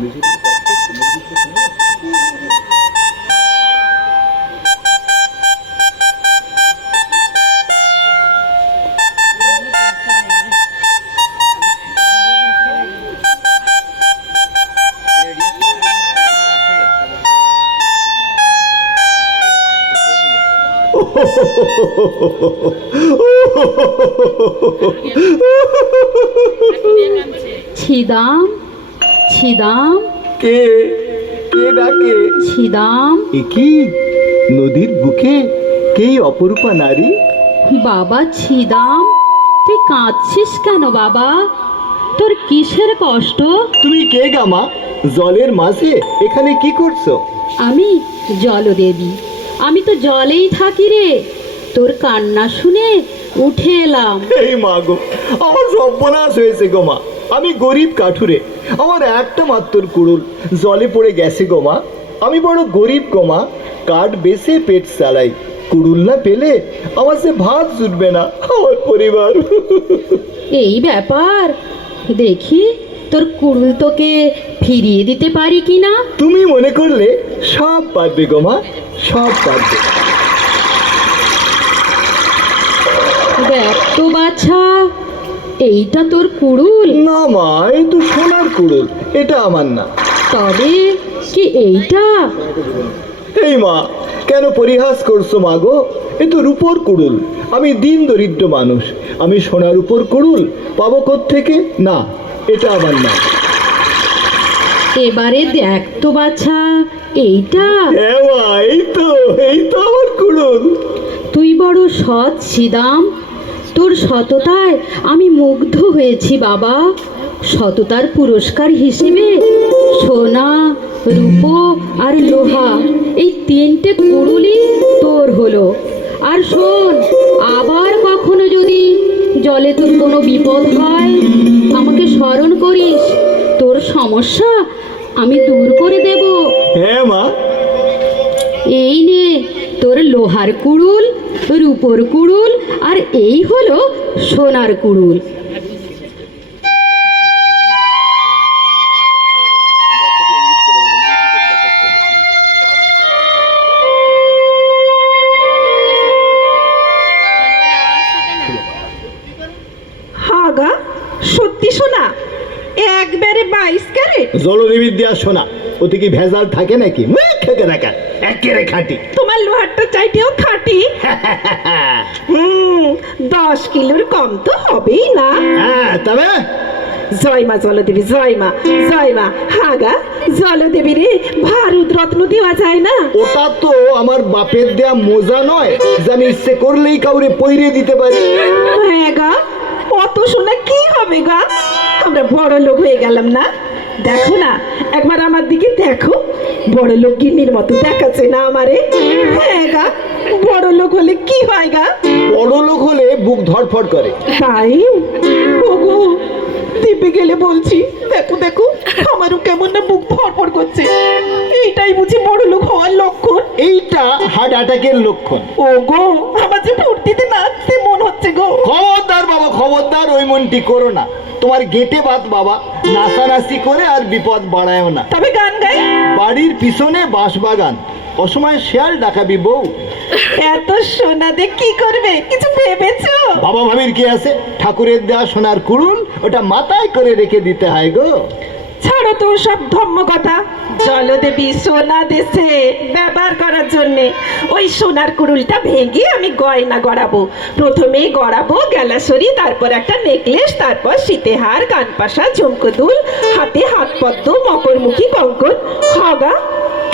ছিদাম ছিদাম। কে? কে ডাকে? ছিদাম। কি? নদীর বুকে কে অপরূপা নারী? বাবা ছিদাম তুই কাঁদছিস কেন বাবা? তোর কিসের কষ্ট? তুমি কে গামা জলের মাঝে এখানে কি করছ? আমি জলদেবী। আমি তো জলেই থাকি রে। তোর কান্না শুনে উঠে এলাম। এই মা গো আমার সর্বনাশ হয়েছে গো মা। আমি গরিব কাঠুরে আমার একটা মাত্র কুড়ুল জলে পড়ে গেছে গোমা আমি বড় গরিব গোমা কাঠ বেছে পেট চালাই। কুড়ুল না পেলে আমার সে ভাত জুটবে না আমার পরিবার। এই ব্যাপার দেখি তোর কুড়ুল তোকে ফিরিয়ে দিতে পারি কি না তুমি মনে করলে সব পারবে গোমা সব পারবে। দেখ তো বাছা এইটা তোর কুড়ুল? না মা এই তো সোনার কুড়ুল এটা আমার না। তবে কি এইটা? এই মা কেন পরিহাস করছ মা গো? এ তো রূপোর কুড়ুল আমি দিন দরিদ্র মানুষ। আমি সোনার উপর কুড়ুল পাবো থেকে না এটা আমার না। এবারে দেখ তো বাছা এইটা? হ্যাঁ এই তো এই তো আমার কুড়ুল। তুই বড় সৎ সিদাম তোর সততায় আমি মুগ্ধ হয়েছি বাবা। সততার পুরস্কার হিসেবে সোনা রূপো আর লোহা এই তিনটে কুড়ুলি তোর হলো। আর শোন আবার কখনো যদি জলে তোর কোনো বিপদ হয় আমাকে স্মরণ করিস তোর সমস্যা আমি দূর করে দেবো। হ্যাঁ মা। এই নে তোর লোহার কুড়ুল রূপোর কুড়ুল আর এই হলো সোনার কুড়ুল। হাগা সত্যি শোনা একবারে বাইশ ক্যারেট? জলদেবীর দেওয়া সোনা ওতে কি ভেজাল থাকে নাকি? মুখ খেতে দেখা। একেবারে খাঁটি। তোমার লোহারটা চাইতেও খাঁটি। হুম দশ কিলোর কম তো হবেই না। হ্যাঁ তবে? জয় মা জলদেবী জয় মা জয় মা। হাগা জলদেবী রে ভারত রত্ন দেওয়া যায় না। ওটা তো আমার বাপের দেয়া মোজা নয় যে আমি ইচ্ছে করলেই কাউরে পইরে দিতে পারি। হ্যাঁ গা অত শোনা কি হবে গা? আমরা বড় লোক হয়ে গেলাম না। দেখো না একবার আমার দিকে দেখো। বড় লোক গিন্নির মতো দেখাচ্ছে না আমারে। হ্যাঁ গা বড় লোক হলে কি হয় গা? বড় লোক হলে বুক ধরফর করে। তাই? ওগো দ্বীপে গেলে বলছি দেখো দেখো আমারও কেমন না বুক ফরফর করছে। এইটাই বুঝি বড় লোক হওয়ার লক্ষণ। এইটা হার্ট অ্যাটাকের লক্ষণ। ওগো আমার যে ফুর্তিতে নাচতে হচ্ছে গো। খবরদার বাবা খবরদার ওই মনটি করো না। তোমার গেটে বাত বাবা নাচানাচি করে আর বিপদ বাড়ায়ও না। তবে গান গাই। বাড়ির পিছনে বাঁশবাগান অসময়ে শেয়াল ডাকাবি বউ। এত সোনা দিয়ে কি করবে? কিছু ভেবেছো? বাবা ভাবির কি আছে? ঠাকুরের দেওয়া সোনার কুড়ুল ওটা মাথায় করে রেখে দিতে হয় গো। ছাড়ো তো সব ধর্ম কথা জলদেবী সোনা দেশে ব্যবহার করার জন্যে। ওই সোনার কুড়ুলটা ভেঙে আমি গয়না গড়াবো। প্রথমেই গড়াবো গ্যালাসরি তারপর একটা নেকলেস, তারপর সীতেহার কানপাশা ঝুমকোদুল, হাতে হাত পদ্ম, মকরমুখী কঙ্কন। হগা,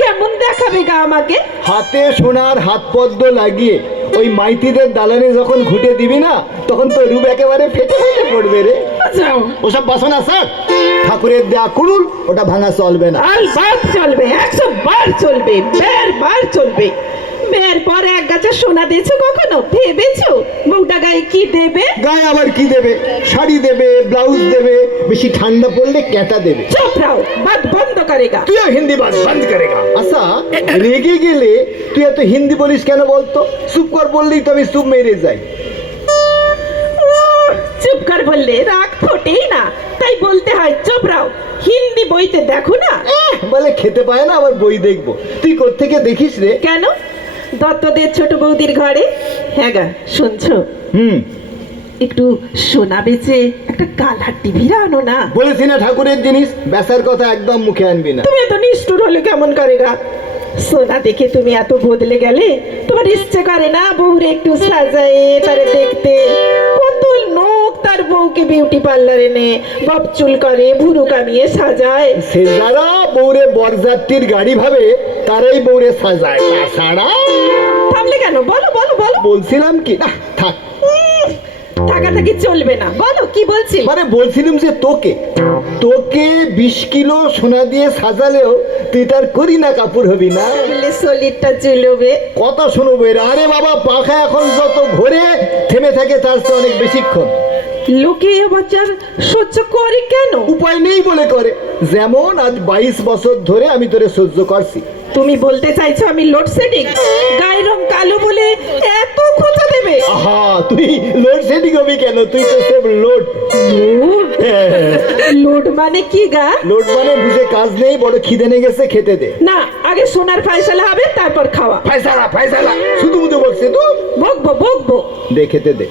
কেমন দেখাবে গা আমাকে? হাতে সোনার হাত পদ্ম লাগিয়ে ওই মাইতিদের দালানে যখন ঘুটে দিবি না তখন তো রূপ একেবারে ফেটে ফেটে পড়বে রে। ওসব বাসনা স্যার? ঠাকুরের দেয়া কুড়ুল ওটা ভাঙা চলবে না। আর বার চলবে একশো বার চলবে বের বার চলবে। বের পর এক গাছা সোনা দিয়েছ কখনো? ভেবেছো? বউটা গায়ে কি দেবে? গায়ে আবার কি দেবে? শাড়ি দেবে ব্লাউজ দেবে বেশি ঠান্ডা পড়লে ক্যাটা দেবে। চুপ রাও বাদ বন্ধ করেগা। তুইও হিন্দি বাদ বন্ধ করেগা। আচ্ছা রেগে গেলে তুই এত হিন্দি বলিস কেন বলতো? চুপ কর বললেই তো আমি চুপ মেরে যাই। চুপ কর বললে রাগ ফোটেই না। তাই বলতে হয় চোপড়াও হিন্দি বইতে দেখো না। বলে খেতে পায় না আবার বই দেখব। তুই কোত্থেকে দেখিস রে? কেন? দত্তদের ছোট বৌদির ঘরে। হ্যাঁ গা শুনছো? হুম। একটু সোনা বেচে একটা কালার টিভি আনো না। বলেছি না ঠাকুরের জিনিস বেসার কথা একদম মুখে আনবি না। তুমি এত নিষ্ঠুর হলে কেমন করে গা? সোনা দেখে তুমি এত বদলে গেলে তোমার ইচ্ছে করে না বউরে একটু সাজায়ে তারে দেখতে? কত লোক তার বউকে বিউটি পার্লারে নে বপচুল করে ভুরু কামিয়ে সাজায়। সে যারা বৌরে বরযাত্রীর গাড়ি ভাবে তারাই বৌরে সাজায়। তাছাড়া থামলে কেন? বলো বলো বলো। বলছিলাম কি? না থাক। টাকা থাকি চলবে না? বলো কি বলছি মানে বলছিলাম যে তোকে তোকে বিশ কিলো সোনা দিয়ে সাজালেও তুই তার করি না কাপড় হবি না। শরীরটা চুলবে। কথা শুনব আরে বাবা পাখা এখন যত ঘোরে থেমে থাকে তার চেয়ে অনেক বেশিক্ষণ। লোকে বাচ্চার সহ্য করে কেন? উপায় নেই বলে করে। যেমন আজ বাইশ বছর ধরে আমি তোরে সহ্য করছি। তুমি বলতে চাইছো আমি লোডশেডিং গায়ের রং কালো বলে এত খোঁচা দেবে? আহা তুই লোড সেটিং হবি কেন? তুই তো সব লোড লোড লোড মানে কি গা? লোড মানে বুঝে কাজ নেই বড় খিদে নিয়ে গেছে খেতে দে। না আগে সোনার ফাইসালা হবে তারপর খাওয়া। ফাইসালা ফাইসালা। শুধু মুধু বলছে তো? বকবো বকবো। দে খেতে দে।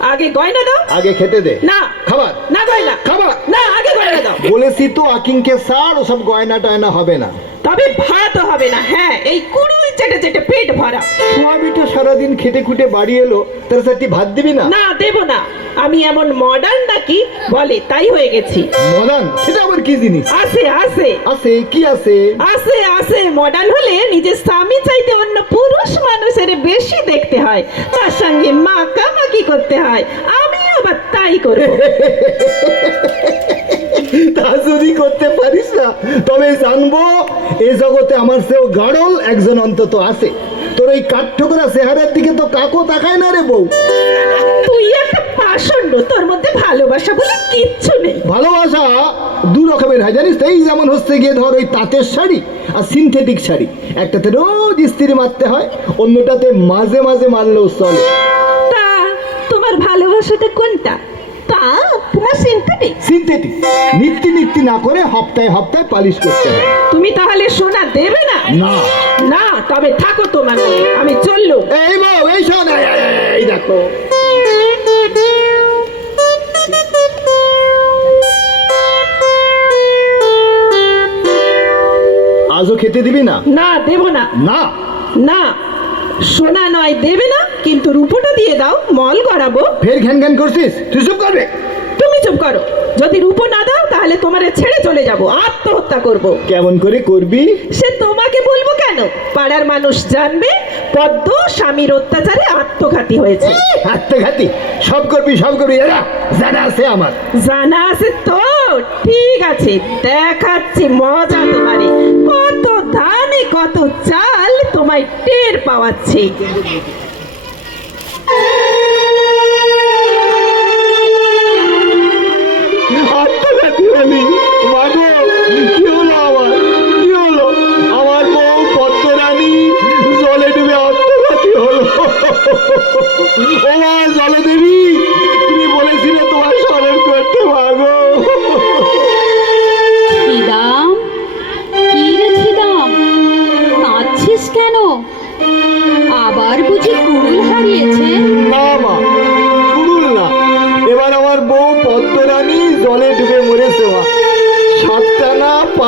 আগে গয়না দাও। আগে খেতে দে। না। খাবার। না গয়না। খাবার। না আগে গয়না দাও। বলেছি তো আকিংকে সার ওসব গয়না টয়না হবে না। তবে ভাতও হবে না হ্যাঁ এই কুড়ুল চেটে চেটে পেট ভরা। স্বামীটা সারাদিন খেটে খুটে বাড়ি এলো তার সাথে ভাত দিবি না? না দেব না। আমি এমন মডার্ন নাকি? বলে তাই হয়ে গেছি। মদান সেটা আবার কি জিনিস? আছে আছে। আছে কি আছে? আছে আছে। মডার্ন হলে নিজের স্বামী চাইতে অন্য পুরুষ মানুষের বেশি দেখতে হয়। তার সঙ্গে মাকামাকি করতে হয়। আমি আবার তাই করব। যদি করতে পারিস না। তবে জানব এই জগতে আমার সেও গাড়ল একজন অন্তত আছে। তোর ওই কাঠঠোকরা চেহারার দিকে তো কাকও তাকায় না রে বউ। তুই একটা পাষণ্ড তোর মধ্যে ভালোবাসা বলে কিচ্ছু নেই। ভালোবাসা দু রকমের হয় জানিস এই যেমন হচ্ছে গিয়ে ধর ওই তাঁতের শাড়ি আর সিনথেটিক শাড়ি। একটাতে রোজ ইস্ত্রি মারতে হয় অন্যটাতে মাঝে মাঝে মারলেও চলে। তা তোমার ভালোবাসাটা কোনটা? তা তোমার সিনথেটিক সিনথেটিক নিত্যি নিত্যি না করে হপ্তায় হপ্তায় পালিশ করতে হয়। তুমি তাহলে সোনা দেবে না? না। না তবে থাকো তোমার আমি চলল এই বউ এই শোন এই, দেখো। আজও খেতে দিবি না? না দেব না। না। না সোনা নয় দেবে কিন্তু রূপোটা দিয়ে দাও মল গড়াবো। ফের ঘ্যান ঘ্যান করছিস? তুই চুপ করবে? তুমি চুপ করো। যদি রূপো না দাও তাহলে তোমারে ছেড়ে চলে যাব আত্মহত্যা করব। কেমন করে করবি? সে তোমাকে বলব কেন? পাড়ার মানুষ জানবে পদ্ম স্বামীর অত্যাচারে আত্মঘাতী হয়েছে। আত্মঘাতী। সব করবি সব করবি। এরা জানা আছে আমার। জানা আছে তো ঠিক আছে। দেখাচ্ছি মজা তোমারে। কত ধানে কত চাল তোমায় টের পাওয়াচ্ছে। মাগো কি হলো আমার? কি হলো? আমার বউ পদ্মরানী জলে ডুবে আত্মঘাতী হলো? ও মা জলদেবী তুমি বলেছিলে তোমার স্মরণ করতে মাগো ছিদাম কি রে ছিদাম? কাঁদছিস কেন? আবার বুঝি কুড়ুল হারিয়েছে। না মা কুড়ুল না। এবার আমার বউ পদ্মরানী জলে ডুবে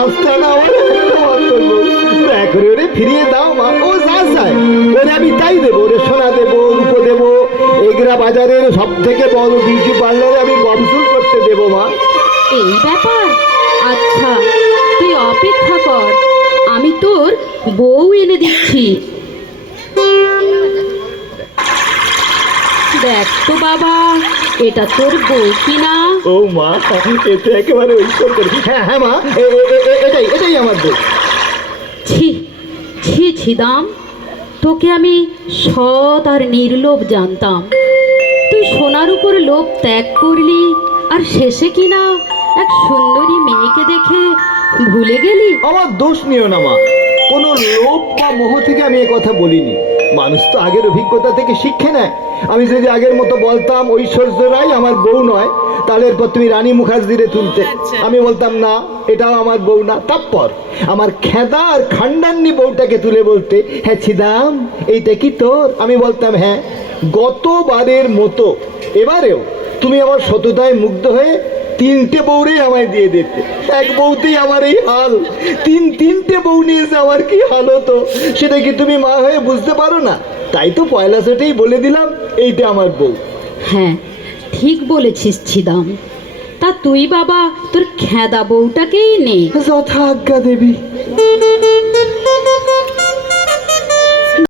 পাঁচটা না করে ফিরিয়ে দাও মা। ও যা আমি তাই দেবো, ওরে সোনা দেবো, রূপো দেবো। এগরা বাজারের সব বড় বিউটি পার্লারে আমি বমসুল করতে দেবো মা। এই ব্যাপার? আচ্ছা তুই অপেক্ষা কর। আমি তোর বউ এনে দিচ্ছি। দেখ তো বাবা এটা তোর বউ কিনা? ও মা এতে একেবারে ঐশ্বর করে হ্যাঁ হ্যাঁ মা এটাই এটাই আমার বউ। ছি ছি ছিদাম তোকে আমি সৎ আর নির্লোভ জানতাম। তুই সোনার উপর লোভ ত্যাগ করলি আর শেষে কিনা এক সুন্দরী মেয়েকে দেখে ভুলে গেলি? আমার দোষ নিও না মা কোনো লোভ বা মোহ থেকে আমি কথা বলিনি। মানুষ তো আগের অভিজ্ঞতা থেকে শিক্ষে নেয়। আমি যদি আগের মতো বলতাম ঐশ্বর্য রায় আমার বউ নয় তাহলে এরপর তুমি রানী মুখার্জিরে তুলতে। আমি বলতাম না এটাও আমার বউ না। তারপর আমার খেদা আর খান্ডান্নি বউটাকে তুলে বলতে হ্যাঁ ছিদাম এইটা কি তোর? আমি বলতাম হ্যাঁ গতবারের মতো এবারেও তুমি আমার সততায় মুগ্ধ হয়ে তিনটে বউরে আমায় দিয়ে দিতে। এক বউতেই আমার এই হাল। তিন তিনটে বউ নিয়েছে আমার কি হাল হতো? সেটা কি তুমি মা হয়ে বুঝতে পারো না? তাই তো পয়লা সেটাই বলে দিলাম এইটা আমার বউ। হ্যাঁ ঠিক বলেছিস ছিদাম। তা তুই বাবা তোর খেদা বউটাকেই নে। যথা আজ্ঞা দেবী।